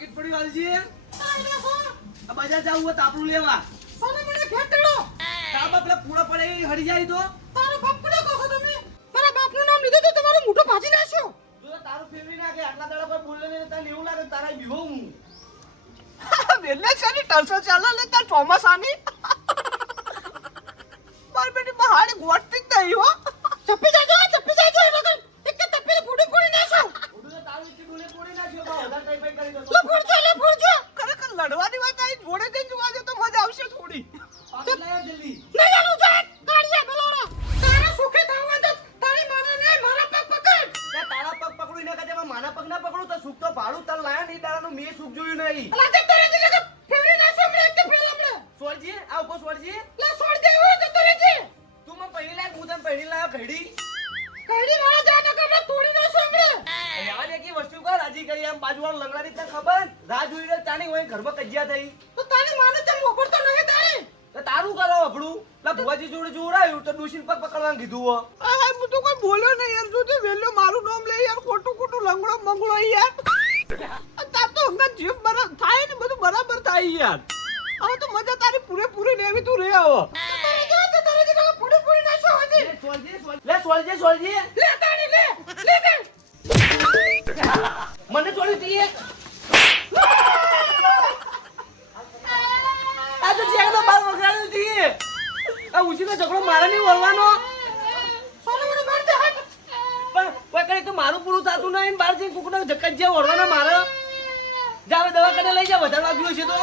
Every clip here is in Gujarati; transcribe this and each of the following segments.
પાકીટ પડી વાલજી આ બજાર જાવું હોય તાપરું લેવા. સોને મને ખેતડો તાપ પેલા પૂળા પડે એ જાય તો. તારો બાપ કોને કહો તમે? મારા બાપનું નામ લીધું તો તમારો મોઢો ભાજી નાખ્યો. જો તારું ફેરવી નાખે આટલા દાડા પર બોલે ને તને એવું લાગે તારા બીવો હું. બેલે છે ને ટરસો ચાલે લે તાર ચોમાસાની? મારી બેટી બહાર ગોટતી જ નહીં હો. ચપ્પી જાજો, ચપ્પી જાજો, એ વગર. એક કે પૂડી પૂડી નાખો. ઉડું તો તારું એટલી ડોલે નાખ્યો બા વધારે કઈ કઈ કરી દો. કરો લા ભુવાજી જોડે જોડાયું તો ડુશીન પગ પકડવાનું કીધું હો. આ હું તો કોઈ બોલ્યો નહીં યાર. જો તે વેલ્યો મારું નામ લે યાર. ખોટું ખોટું લંગડો મંગળો યાર. તાર તો હંગા જીવ બરાબર થાય ને બધું બરાબર થાય યાર. હવે તો મજા તારી પૂરેપૂરી લેવી તું રે આવો જતો રહેજે, જતો રહેજે, નકર ફૂડી ફૂડી નાખશો હજી. લે સોલજી સોલજી. સોલજી લે, તારી, લે, લે, લે. મને છોડી દીએ આ તો ચેક બાર દીએ આ ઉસીનો ઝઘડો મારે નહીં વળવાનો. પણ તો મારું પૂરું થતું નહીં બહાર જઈને કુકના ધક્કા જે વળવાના મારે જાવે દવા દવાખાને લઈ જા વધારે વાગ્યું છે તો.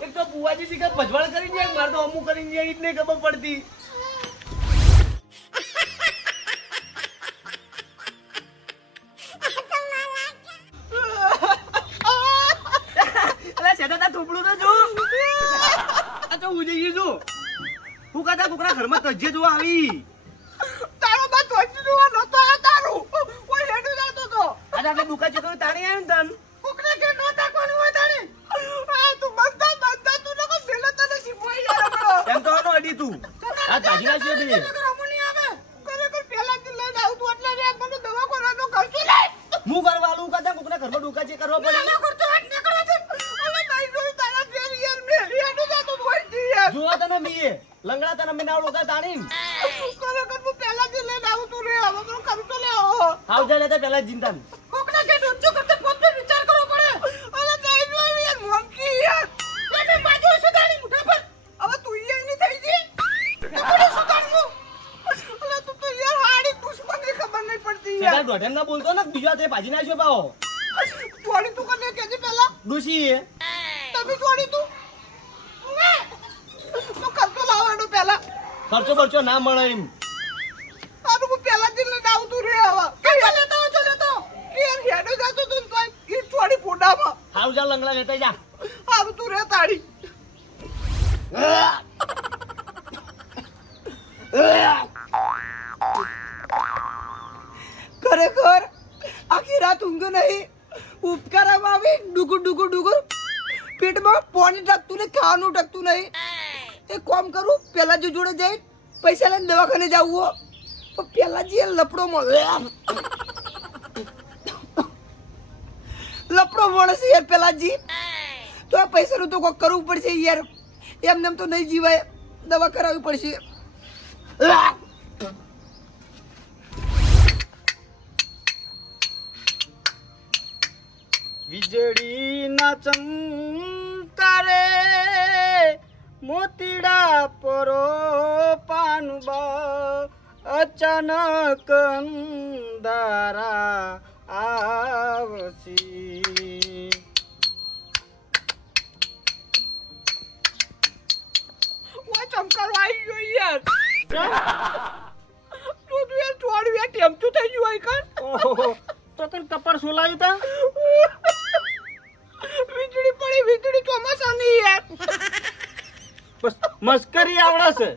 એક તો બુવાજી થી ભજવાળ કરી જાય મારે તો અમુક કરીને જાય એ જ નહીં ખબર પડતી આ ભાજી યાર. દોઢેમ ના બોલતો ને બીજો હાથે ભાજી નાખ્યો પાવો ચોરી તું કને કેજે પેલા? ડુસી તમે ચોરી તું? તો ખર્ચો લાવો પેલા. ખર્ચો બરચો ના મળે એમ. તારું હું પેલા જ લઈને આવું રે હવે. કઈ લેતો આવો છો, લેતો. યાર હેડો જાતો તું તો ઈ ચોરી ફોડામાં હાવ જા લંગડા લેતા જા. હારું તું રે તાળી. ખરેખર આખી રાત ઊંઘ્યો નહીં. ઉપકારમાં આવી ડુગુર ડુગુર ડુગુર પેટમાં પાણી ટકતું ને ખાવાનું ટકતું નહીં. એ કોમ કરું પેલા જો જોડે જઈ, પૈસા લઈને દવાખાને જવું હો. તો પેલા જે લપડો મળે લપડો મળે યાર પેલા જી તો પૈસાનું તો કોક કરવું પડશે યાર. એમને એમ તો નહીં જીવાય. દવા કરાવવી પડશે. વીજળી ના ચમકારે મોતીડા પરો પાનબા અચાનક અંધારા આવસી ઓય ચમકારો આવી ગયો યાર. તું તું યાર ચોડ્યું યાર ટેમચું થઈ ગયું આઈ કર તો તને કપડ સોલાયું તા? વીજળી વીજળી ચોમાસાની યાર બસ મસ્કરી આવડે છે.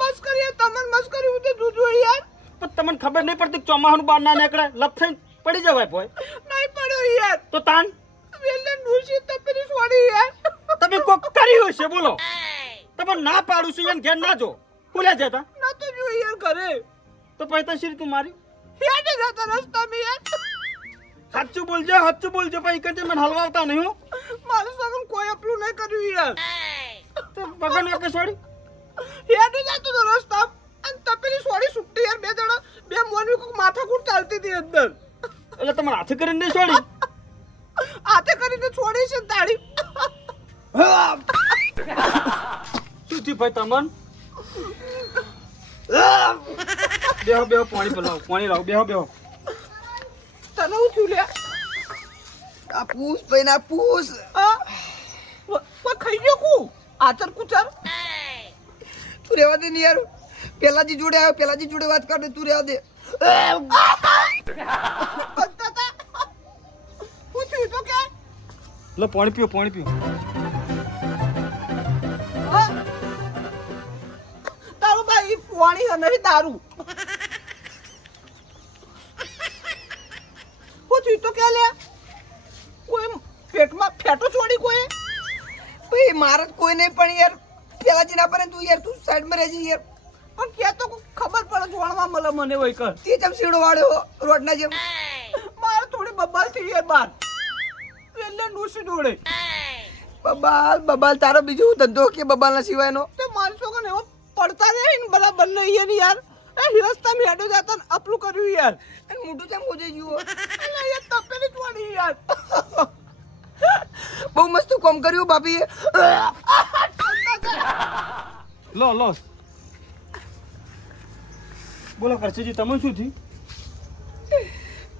મસ્કરી તમને મસ્કરી હું તો જોજો યાર. પણ તમને ખબર નહીં પડતી ચોમાસાનું બહાર ના નીકળે? લપસાઈ પડી જવાય ભોય. નહીં પડ્યો યાર. તો તાન વેલે નુશી તપરી સોડી યાર તમે કોક કર્યું હશે બોલો. તમે ના પાડું છું એમ ઘેર ના જો. ભૂલ્યા જતા ના તો જો યાર ઘરે. તો પછી તો શ્રી તું મારી. હેડે જતા રસ્તામાં યાર. સાચું બોલજો સાચું બોલજો ભાઈ કે મને હલવાવતા નહીં હો. મારું સગન કોઈ અપલું નહીં કર્યું યાર. તો બગન વાકે છોડી હેડ જાતું તો રસ્તા. અને તપેલી સોડી સુટ્ટી યાર બે જણા. બે મોનવી કોક માથાકૂટ ચાલતી હતી અંદર. એટલે તમારે હાથે કરીને નહીં છોડી હાથે કરીને છોડી છે તાળી. શું થયું ભાઈ તમન? બેહો બેહો પાણી પલાવ પાણી લાવ બેહો બેહો. તને હું થયું લ્યા આ પૂછ ભાઈ ના પૂસ. ખાઈ ગયો કુ? આચર કુચર તું રેવા દે ને યાર. પેલાજી જોડે આવ્યો પેલાજી જોડે વાત કર તું રેવા દે. હું થયું તો કે? લો પાણી પીઓ પાણી પીઓ? તારું ભાઈ પાણી નથી તારું. દારૂ હું થયું તો કે લે કોઈ પેટમાં ફેટો છોડી કોઈ? ભાઈ મારે કોઈ નહીં પણ યાર પેલાજી ના પડે તું યાર તું સાઈડમાં રહેજે યાર. પણ કે તો ખબર પડે જોણવા મળે મને હોય કર તે જેમ સીડો વાળ્યો રોડના જેમ. મારે થોડી બબાલ થઈ યાર બાર એટલે નુસી દોડે બબાલ બબાલ તારો બીજો ધંધો કે બબાલ ના સિવાયનો? તે માણસો કને એવો પડતા રહે ને બરાબર નહીં યાર. એ રસ્તા મેં હેડો જતા ને કર્યું યાર અને મોટું ચમ ગોજે જુઓ એટલે યાર તપેલી જ યાર બહુ મસ્ત કોમ કર્યું ભાભી લો લો બોલો કરશેજી તમે શું થયું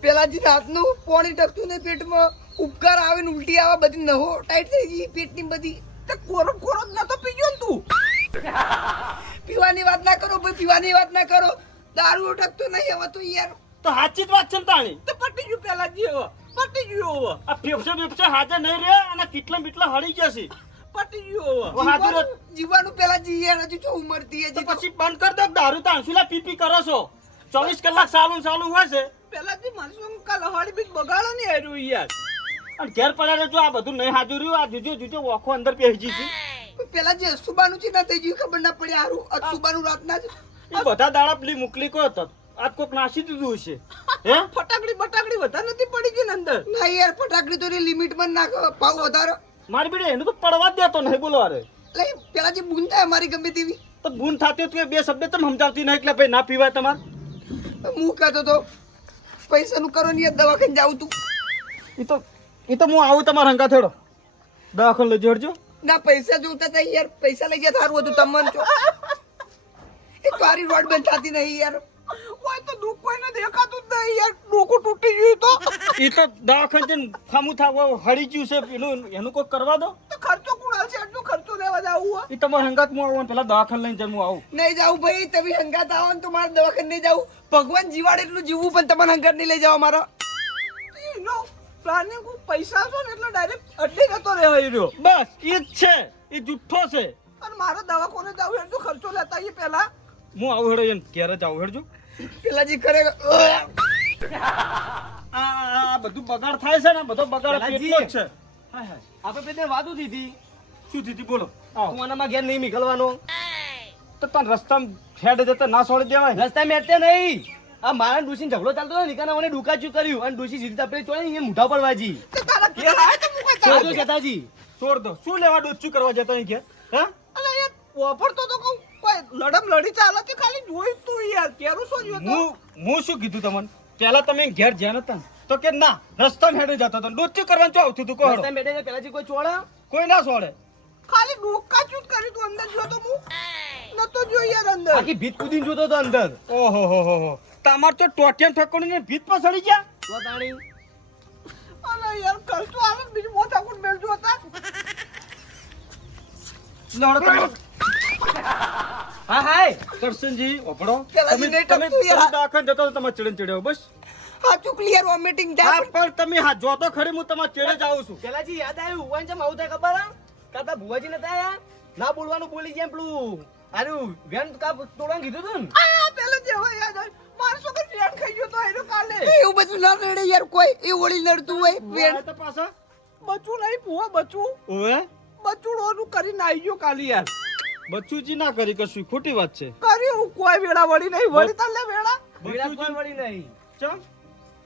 પેલાજી રાતનું પોણી ટકતું ને પેટમાં ઉપકાર આવે ને ઉલટી આવે બધી નહો ટાઈટ થઈ ગઈ પેટની બધી. તે કોરો કોરો જ નતો પી ગયો તું. પીવાની વાત ના કરો ભાઈ પીવાની વાત ના કરો. દારૂ ટકતો નહીં હવે તો યાર. તો સાચી જ વાત છે તાણી? તો પટી ગયું પેલા જી હવે. પટી ગયું હવે. આ ફેફસે બેફસે હાજર નહીં રહે અને કેટલા બીટલા હળી ગયા છે. પટી ગયું હવે. હાજર જીવાનું પેલા હજુ જો ઉંમરથી તો હજી તો પછી બંધ કર દો દારૂ તાણ શું પી પી કરો છો. ચોવીસ કલાક સાલું સાલું હોય છે. પેલા જી માણસો કાલ હળી બીજ બગાડો ને યાર યાર. અને ઘેર પડ્યા જો આ બધું નહીં હાજર રહ્યું. આ જોજો જુજો ઓખો અંદર પહેજી છે. પેલા જે સુબાનું છે ના થઈ ગયું ખબર ના પડે હારું. આ સુબાનું રાતના જ એ બધા દાડા પેલી મુકલી કો હતો? આજ કોક નાસી દીધું છે હે? ફટાકડી બટાકડી વધારે નથી પડી ગઈ ને અંદર? ના યાર ફટાકડી તો લિમિટમાં નાખો ભાવ વધારો. મારી બેડે એનું તો પડવા જ દેતો નહીં બોલો અરે એટલે પેલા જે બૂંદ થાય અમારી ગમે તેવી. તો બૂન થતી તો બે શબ્દ તમે સમજાવતી નહીં એટલે ભાઈ ના પીવાય તમારે? હું કહેતો તો પૈસાનું કરો ને દવાખાને જાઉં તું. એ તો એ તો હું આવું તમારા હંગા થોડો દવાખાને લઈ જોડજો. ના પૈસા જોતા હતા યાર. પૈસા લઈ ગયા સારું હતું તમને છો એ તારી રોડ બંધ થતી નહીં યાર. ઓય તો દુઃખ કોઈને દેખાતું જ નહીં યાર. ડોકું તૂટી ગયું તો. એ તો દવાખાને જઈને ફામું થાવ હળી ગયું છે. પેલું એનું કોઈ કરવા દો. તો ખર્ચો કુણાલ છે આટલો ખર્ચો લેવા જાવું હોય એ તમારે હંગાત હું આવું પેલા દવાખાને લઈને જમું આવું. નહીં જાવું ભાઈ તમે હંગાત આવો ને તો મારે દવાખાને નહીં જાવું. ભગવાન જીવાડે એટલું જીવવું પણ તમારે હંગાત નહીં લઈ જાવ મારા. એનો પ્લાનિંગ પૈસા છો ને એટલે ડાયરેક્ટ અડ્ડે જતો રહેવાય રહ્યો. બસ એ જ છે. એ જુઠ્ઠો છે. અને મારે દવાખાને જવું એટલો ખર્ચો લેતા આવીએ પહેલા. હું આવું હેડો એમ ક્યારે જ આવું હેડજો. પેલા જી કરે આ બધું બગાડ થાય છે ને બધો બગાડ. પેટનો જ છે. આપણે પેલે વાતું દીધી. શું દીધી બોલો. તું આનામાં ઘેર નહીં નીકળવાનો. તો તને રસ્તામાં ફેડ જતા ના છોડી દેવાય. રસ્તા મેટતે નહીં. આ મારા ડુસી ઝઘડો ચાલતો ને નિકાના મને ડુકાચું કર્યું અને ડુસી સીધી આપણે ચોળી ને મુઠા પર વાજી. તો તો તારા કહેતાજી છોડ દો. શું લેવા ડોચું કરવા જતો અહીં કે? હા? અરે વાપરતો તો કહું કોઈ લડમ લડી ચાલે તે ખાલી જોઈ તું યાર કેરું શું જોયું તો હું હું શું કીધું તમને? પેલા તમે ઘેર જ્યાં હતા તો કે ના રસ્તા હેડે જતો હતો ડોચું કરવાનું શું આવતું તું કહો રસ્તા મેટે પેલાજી કોઈ ચોળા? કોઈ ના છોડે ખાલી ડોકા ચૂત કરી તું અંદર જો તો હું? નતો જોઈ યાર અંદર. આખી ભીત કૂદીને જોતો હતો અંદર. ઓહો હો હો હો. તમાર તો ટોટિયા ઠકોણી ને ભીત પર સડી ગયા? તો અરે યાર ખર્ચો આવે ને બીજું મોટા કોણ મેળજો હતા. લડો હા હાય કરસનજી ઓપડો તમે નહીં તમે. તમે દવાખાને જતા તો તમારે ચડે ચડ્યો બસ. હા ચૂકલી યાર વોમિટિંગ હા પણ તમે હા જોતો ખરી હું તમારે ચડે જ આવું છું. પેલાજી યાદ આવ્યું? વાન જમ આવું થાય ખબર આ? કાતા ભુવાજી નતા આયા? ના બોલવાનું બોલી ગયા પેલું. આનું વેન કા તોડવાનું કીધું તું ને? આ પેલો જે હોય યાદ આવે માણસો કે ફ્રેન્ડ ખાઈ ગયો તો એનો કાલે. એવું બધું ના નડે યાર કોઈ. એ વળી લડતું હોય આ તો પાછા? બચું નહીં ભૂવા બચું ઓએ બચું ઓનું કરીને આવી ગયો કાલે યાર. બચ્ચુજી ના કરી કશું ખોટી વાત છે. કર્યું કોઈ વેળા વળી નહીં વળી તાલે વેળા. વેળા કોઈ વળી નહીં. ચમ?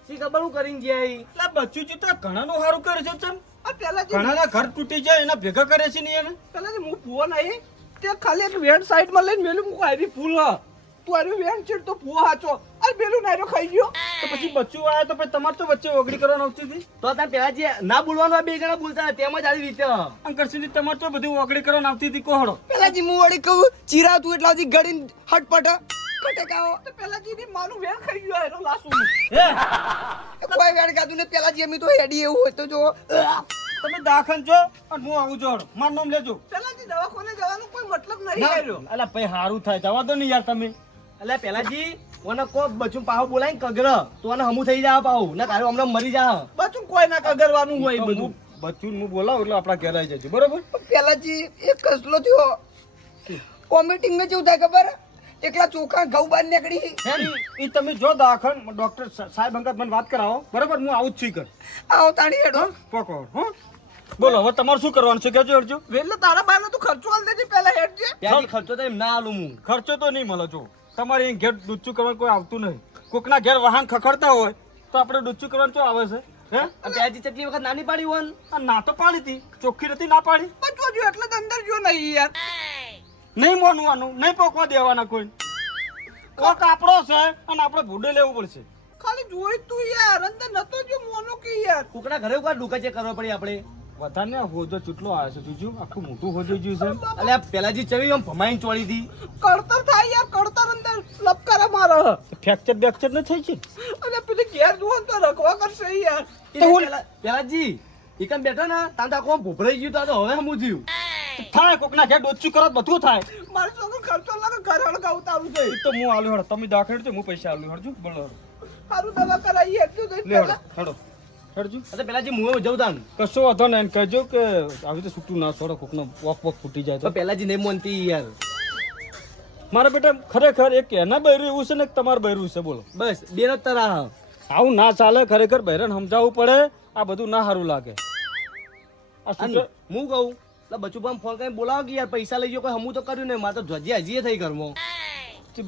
સી ખબર હું કરીને ગયા એટલે બચ્ચુજી તો ઘણાનું સારું કરે છે ચમ? ઘણાના ઘર તૂટી જાય એના ભેગા કરે છે ને એને પેલા હું ભૂવો નહીં તે ખાલી એક વેણ સાઈડમાં લઈને મેલું હું આરી ફૂલ હ. તું આરી વેણ છે તો ભૂવો હાચો. આ પેલું નાયરો ખાઈ ગયો. તો પછી બચ્ચું આવ્યા તો પછી તમારે તો વચ્ચે ઓગળી કરવાની આવતી હતી? તો તમે પેલા જે ના બોલવાનું બે જણા બોલતા તેમ જ આવી રીતે. અંકરસિંહજી તમારે તો બધું ઓગળી કરવાનું આવતી હતી કોહડો પેલાજી હું વળી કહું ચીરા તું એટલા જી ગળીને હટપટ કટકાઓ તો પેલાજી ની માનું વેણ ખાઈ ગયો એનો લાસુ હે? કોઈ વેણ ખાધું ને પેલાજી એમ તો હેડી એવું હોય તો જો. તમે દાખલ છો? અને હું આવું જોડ. મારું નામ લેજો. પેલાજી દવાખાને જવાનું કોઈ મતલબ નહીં આવ્યો અલા ભાઈ સારું થાય. જવા દો ને યાર તમે. એટલે પેલાજી ઓને કો બચું પાહો બોલાય કગર. તો ઓને હમું થઈ જા પાહો. ના તારે હમણાં મરી જા બચું કોઈ ના કગરવાનું હોય બધું. હું બચ્ચું હું બોલાવ એટલે આપણા ઘેર આવી જજો. બરોબર? પેલાજી એક કસલો થયો. કોમિટિંગમાં જેવું થાય ખબર? એકલા ચોખા ઘઉં બાર નીકળી. એ તમે જો દાખલ ડોક્ટર સાહેબ અંગત મને વાત કરાવો. બરોબર? હું આવું જ છું કર આવો તાણી હેડો. પકો હો? બોલો હવે તમારે શું કરવાનું છે? કેજો હેડજો. વેલે તારા બારનો તું ખર્ચો આલ દેજે પહેલા હેડજે. ખર્ચો તો એમ ના આલું હું. ખર્ચો તો નહીં મળે જો. તમારે અહીં ઘેર ડૂચું કરવાનું કોઈ આવતું નહીં. કોકના ઘેર વાહન ખખડતા હોય તો આપણે ડૂચું કરવાનું શું આવે છે? હે? આ પેલાજી વખત નાની પાડી વન ના. તો પાડી હતી. ચોખ્ખી નથી ના પાડી? બચવો જો એટલે અંદર જો નહીં યાર. નહીં મોનવાનું નહીં પોકવા દેવાના કોઈ કોક આપણો છે અને આપણે ભૂડે લેવું પડશે. ખાલી જોઈ તું યાર અંદર નતો જો મોનો કે યાર. કુકડા ઘરે કોઈ ડુકા ચેક કરવા પડી આપણે? વધારે હોજો ચૂટલો આવે છે. જોજો આખું મોટું હોજો જ્યું છે. અલે આ પેલાજી ચવી આમ ભમાઈને ચોળી હતી કડતર થાય યાર કડતર અંદર લપકારા મારો. ફ્રેક્ચર બેક્ચર ન થઈ છે? અને પેલી ઘેર જુઓ તો રખવા કરશે યાર. પેલા પેલાજી એકમ બેઠો ને તાન તો આખો ભૂભરાઈ ગયું તો હવે હમું થયું થાય કોકના ઘેર ડોચું કરો તો બધું થાય. મારે છોકરો ખર્ચો લાગે ઘર હળગાવતા આવું છે. તો હું આલુ હળ તમે દાખલ હું પૈસા આલુ હળજો બોલો સારું દવા કરાવી એટલું તો લે હળો હડજો એટલે પેલા જે જવું જવતા કશો વાંધો નહીં એને કહેજો કે આવી રીતે છૂટું ના છોડો કોકનો વોક વોક ફૂટી જાય તો. પેલા જે નહીં મોનતી યાર. મારા બેટા ખરેખર એક એના બૈરું એવું છે ને તમારું બૈરું છે બોલો. બસ બે નો તરા આવું ના ચાલે ખરેખર બૈરન સમજાવવું પડે આ બધું ના સારું લાગે. હું કહું એટલે બચુભાઈ ફોન કરીને બોલાવો કે યાર પૈસા લઈ ગયો કોઈ હમું તો કર્યું નહીં મારે તો ધ્વજી હજીએ થઈ ઘરમાં.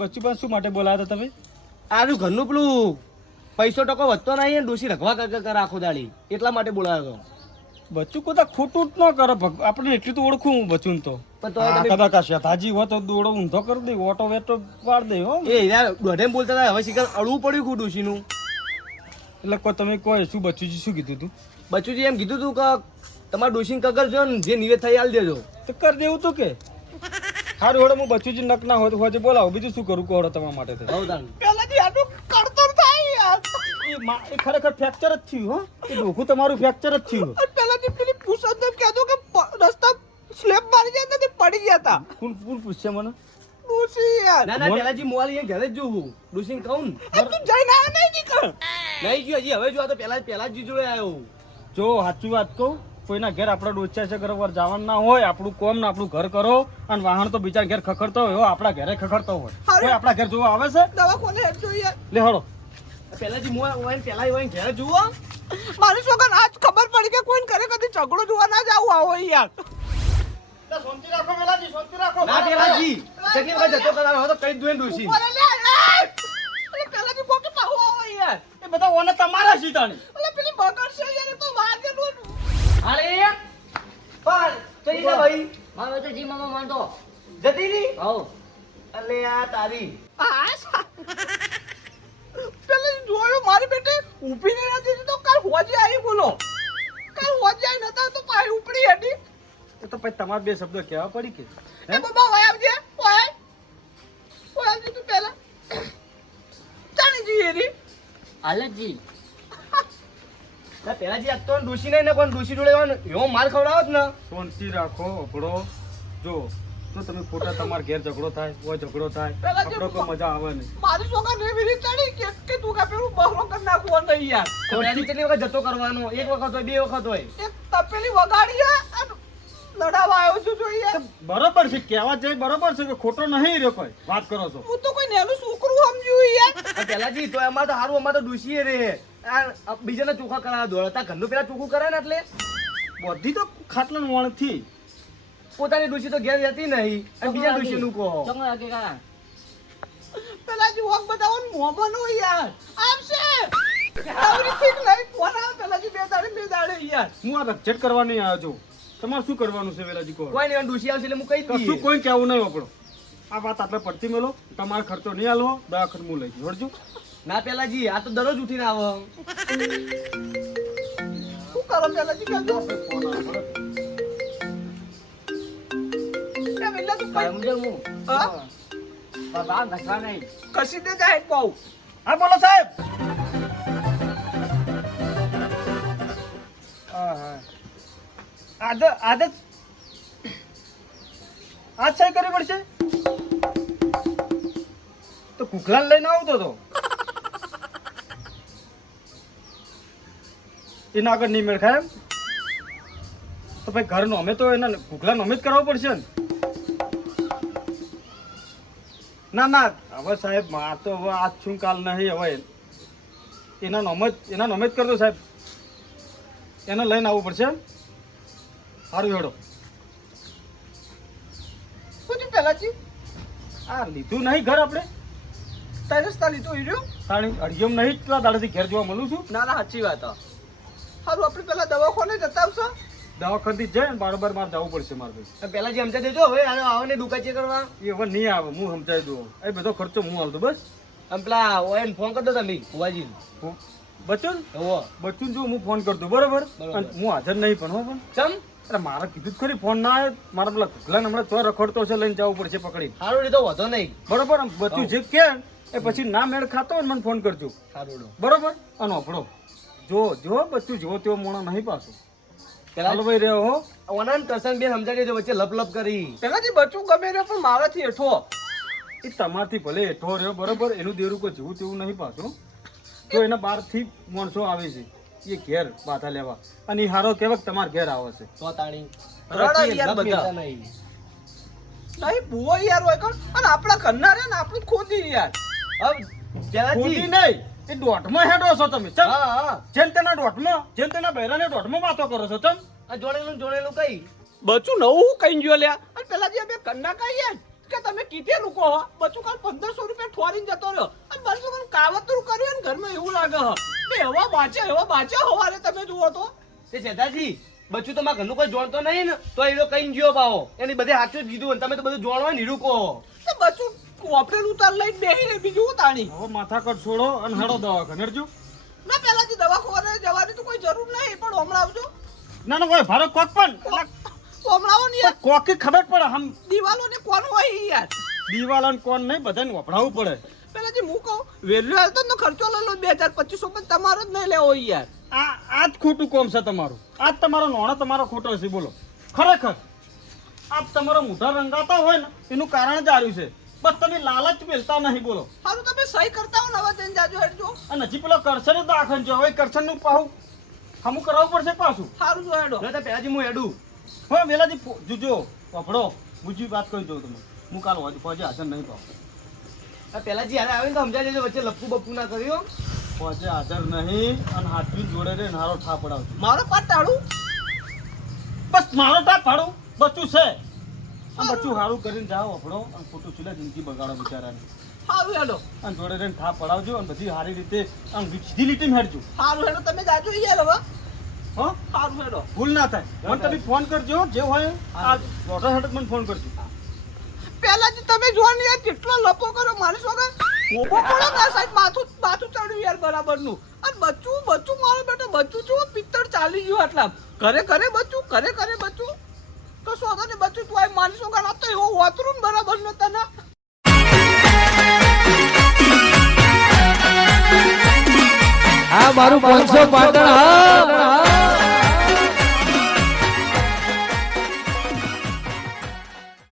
બચુભાઈ શું માટે બોલાવ્યા તમે? આનું ઘરનું પેલું પૈસો ટકો વધતો નહીં ડોસી રખવા કર આખો દાડી. એટલા માટે બોલાયો હતો બચ્ચું કોતા ખોટું જ ન કરે. આપણે એટલું તો ઓળખું હું બચ્ચું તો. પણ તોય હા, તમે કદાચ આ શેઠાજી હોય તો દોડો ઊંધો કરી દે ઓટો વેટો પાડ દે હો. એ યાર દોઢે બોલતા હતા હવે શીખર અડવું પડ્યું ખું ડોશીનું. એટલે કોઈ તમે કોઈ શું બચ્ચુજી શું કીધું તું? બચુજી એમ કીધું તું કે તમારે ડોશીને કગર જો ને જે નિવેદ થાય આલ દેજો. તો કર દેવું તો કે. સારું હોડે હું બચ્ચુજી નક ના હોય તો હોય બોલાવો. બીજું શું કરું? કહો તમારા માટે તાન. આટલું એ મા- એ ખરેખર ફ્રેક્ચર જ થયું હો. એ ડોકું તમારું ફ્રેક્ચર જ થયું. અને પેલાથી પેલી પુષદ કહેતો કે પ- રસ્તા સ્લેબ મારી ગયા હતા તે પડી ગયા હતા? કોણ કોણ પૂછશે મને? ડોશી યાર. ના ના મોલ- પેલાજી મોવાલી અહીંયા ઘરે જ જોવું ડોશીને કહું ને. તું જઈને આ નહીં નીકળ નહીં ગયો હજી હવે જો આ તો પેલા પેલા જ જોડે આવ્યો જો સાચું વાત કહું કોઈના ઘેર આપણે ડોચ્યા છે ઘર જવાનું ના હોય આપણું કોમ ને આપણું ઘર કરો અને વાહન તો બીજા ઘેર ખખડતો હોય એવો આપણા ઘરે ખખડતો હોય. હારું. કોઈ આપણા ઘર જોવા આવે છે? દવાખાને હેડજો યાર. લે હળો પેલાજી મોવા ઓય પેલા હોય ઘેર જુઓ. મારી છોકરાને આજ ખબર પડી કે કોઈ ઘરે કદી ઝઘડો જોવા ના જાવ આવો યાર. શાંતિ રાખો વેલાજી શાંતિ રાખો. ના પેલાજી ચટલી વખત જતો કરાવે હોય તો કઈ દુએ! અરે પેલાથી કોકે પાહો આવો યાર. એ બધા ઓને તમારા સીતાણી અરે પેલી બગડ છે યાર તો વાગે વાગેલું અરે પાલ ચલી જા ભાઈ. મારો તો જી મામા માંડો જતી રહી હો અલે આ તારી. આ જોયો મારી બેટે ઊભી નહીં નથી તો કાલ હોજે આવી બોલો. કાલ હોજે આવી નતા તો પાય ઉપડી હતી એ તો પછી તમારા બે શબ્દો કહેવા પડી કે. એ બાબા હોય આવજે હોય? હોય આવજે તું પહેલા? ચાલી જઈએ રી. હાલતજી ના પેલાજી આજ તો ડૂસી નહીં ને કોણ ડૂસી જોડે એવો- એવો માર ખવડાવો જ ને. શાંતિ રાખો અભડો. જો જો તમે ખોટા તમાર ઘેર ઝઘડો થાય ઓય ઝઘડો થાય આપણો કોઈ મજા આવે નહીં. મારી છોકરા એવી રીતે ચડી કે કે તું કા પેલું બહરો કરી નાખવો નહીં યાર. તો પેલાજી કેટલી વખત જતો કરવાનો? એક વખત હોય બે વખત હોય. એક તપેલી વગાડી અને લડાવા આવ્યો છું જોઈએ. બરોબર છે કહેવા જાય બરોબર છે કે ખોટો નહીં રહ્યો કોઈ? વાત કરો છો. હું તો કોઈ નેનું છોકરું સમજ્યું યાર. પેલાજી તો એમાં તો હારું અમાર તો ડૂસીએ રે આ બીજાના ચોખા કરાવે દોડતા ઘરનું પેલા ચોખ્ખું કરે ને એટલે? બધી તો ખાટલા વણથી પોતાની ડુસી તો ઘેર રહેતી નહીં. અને બીજા નું કહો. પેલા જી વોક બતાવો ને મોંમાં નો યાર. આપશે એવરીથિંગ નહીં ફોન આવે પેલાજી બે દાડે બે દાડે યાર. હું આ રક્ષેટ કરવા નહીં આવ્યો છું. તમારે શું કરવાનું છે વેલાજી કહો. કોઈ નહીં ડુસી આવશે એટલે હું કહી જ કશું કોઈ કહેવું નહીં આપણો. આ વાત આટલે પડતી મેલો. તમારે ખર્ચો નહીં આલો દવાખાને હું લઈ જોડજો ના પેલાજી આ તો દરરોજ ઉઠીને આવો. શું કરો પેલાજી? એ વેલા કસી દે જાય પાઉ હા બોલો સાહેબ હા હા આજ સહી કરવી પડશે તો કુકલાને લઈને આવતો તો એના આગળ નહીં મેળ ખાય એમ તો ભાઈ ઘર નોમે તો એના કુકલા નોમે જ કરાવવું પડશે ને. ના ના હવે સાહેબ માર તો હવે આજ છું કાલ નહીં હવે એના નોમ જ એના નોમે જ કરતો સાહેબ. એને લઈને આવવું પડશે. એમ સારું હેડો. શું પેલાજી આ લીધું નહીં ઘર આપણે. તારે લીધું હીર્યો તાણી અડિયમ નહીં એટલા દાડાથી ઘેર જોવા મળું છું. ના ના સાચી વાત સારું હારું આપણે પહેલાં દવાખાને જતા આવશો? દવાખાનથી જાય ને બારોબાર મારે જવું પડશે મારે ભાઈ તો પેલાજી સમજાઈ દેજો હવે આવે ને દુકા ચેક કરવા. એ હવે નહીં આવે હું સમજાવી દઉં. એ બધો ખર્ચો હું હાલતો બસ. આમ પેલા ઓયન ફોન કરતો તમે ભુવાજી બચુન હો બચુન જો હું ફોન કરતો બરોબર. હું હાજર નહીં પણ હો પણ. ચમ? અરે મારે કીધું જ ખરી ફોન ના આવે. મારા પેલા કુકલાને હમણાં તો રખડતો છે લઈને જવું પડશે પકડી સારું લીધો વધો નહીં. બરોબર? બચ્ચું જે કે એ પછી ના મેળ ખાતો હોય મને ફોન કરજો. સારું બરોબર? અને આપણો. જો જો બચ્ચું જો તેવો મોણો નહીં પાછો. પેલા ભાઈ રહ્યો હો. ઓનાન કરશન બેન સમજાઈ દેજો વચ્ચે લપ લપ કરી પેલાજી બચું ગમે રહ્યો પણ મારાથી હેઠો. એ તમારથી ભલે હેઠો રહ્યો બરોબર? એનું દેરું કોઈ જેવું તેવું નહીં પાછું. તો એના બહારથી માણસો આવે છે એ ઘેર બાધા લેવા. અને હારો કેવક તમાર ઘેર આવે છે. તો તાણી. નહીં. નહીં યાર હોય અને આપણા ઘરના રે ને આપણું ખોદી યાર. હવે નહીં. એ દોઢમાં હેડો છો તમે ચમ. હા હા. જેમ તેના દોઢમાં જેમ તેના બહેરાને દોઢમાં વાતો કરો છો ચમ. આ જોડેલું જોડેલું કઈ? બચું નવું કઈ જો લ્યા. અને પેલા જે અમે કન્ના કહીએ કે તમે કીધેલું હો બચું કાલ પંદરસો રૂપિયા ઠોરીને જતો રહ્યો. અને બચું કાલ કાવતરું કર્યું ને ઘરમાં એવું લાગે હ. બે એવા બાચા એવા બાચા હવારે તમે જુઓ તો. તે સેતાજી બચ્ચું તો મારા ઘરનું કોઈ જોણતો નહીં ને તો એ કઈ ગયો પાવો એની બધે સાચું જ કીધું અને તમે તો બધું જોણવા નીરું કહો તો બચું કોપરેલું તાર લઈને બેહી રે બીજું હું તાણી? હવે માથા કટ છોડો અને હડો દવાખાને હેડજો ના પેલાથી દવાખાને જવાની તો કોઈ જરૂર નહીં પણ હમણાં આવજો. ના ના કોઈ ભારો કોક પણ. હમણાંઓ નહીં કોકી ખબર પડે હમ દિવાલો ને કોણ હોય યાર યાર? ને કોણ નહીં બધાને વપરાવું પડે. પેલાથી હું કહું વહેલું હાલતો નો ખર્ચો લઈ લો બે હજાર પચીસો પણ તમારો જ નહીં લેવો યાર. આ આ જ ખોટું કોમ છે તમારું. આ જ તમારો નોણો તમારો ખોટો છે બોલો. ખરેખર આપ તમારો મોઢા રંગાતા હોય ને એનું કારણ જાર્યું છે. બસ તમે લાલચ મેલતા નહીં બોલો. સારું તમે સહી કરતા હો નવા જઈને જાજો હેડજો. અને હજી પેલો કરશન દાખલ છે હવે કરશનનું પાહું હમું કરાવવું પડશે પાછું? સારું જો હેડો. તો પેલાજી હું હેડું. હવે વેલાજી જોજો પફડો બીજી વાત કહી દઉં તમને. હું કાલ હોજ ફોજે હાજર નહીં પાઉં આ જયારે આવે ને તો સમજાઈ દેજો વચ્ચે લપકું બપકું ના કર્યો પહોંચે હાજર નહીં અને હાથવી જોડે રે નારો ઠા પડાવજો મારો પાટ ટાળું? બસ મારો ઠા પાડું. બચ્ચું છે. આ બચ્ચું સારું કરીને જાઓ આપણો અને ખોટું ચૂલે જિંદગી બગાડો બિચારાને. સારું હેડો. અને જોડે રહીને ઠા પડાવજો અને બધી સારી રીતે આમ સીધી લીટીમાં હેડજો. સારું હેડો તમે જાજો યાર હવે હો. સારું હેડો. ભૂલ ના થાય. મને તમે ફોન કરજો જે હોય આ ડોટર હેડ મને ફોન કરજો. પેલાથી તમે જોવા નહીં કેટલો લપો કરો મારી વગર. ઓબો પડે ને સાહેબ માથું માથું ચડ્યું યાર બરાબરનું. અને બચ્ચું બચ્ચું મારો બેટો, બચ્ચું છું પિત્તળ ચાલી ગયું આટલા. ઘરે ઘરે બચ્ચું, ઘરે ઘરે બચ્ચું. તો સોગર ને બચ્ચું તું આ મારી વગર આ એવો વાતરું બરાબર ન તને? આ મારું પાંચસો પાટણ, હા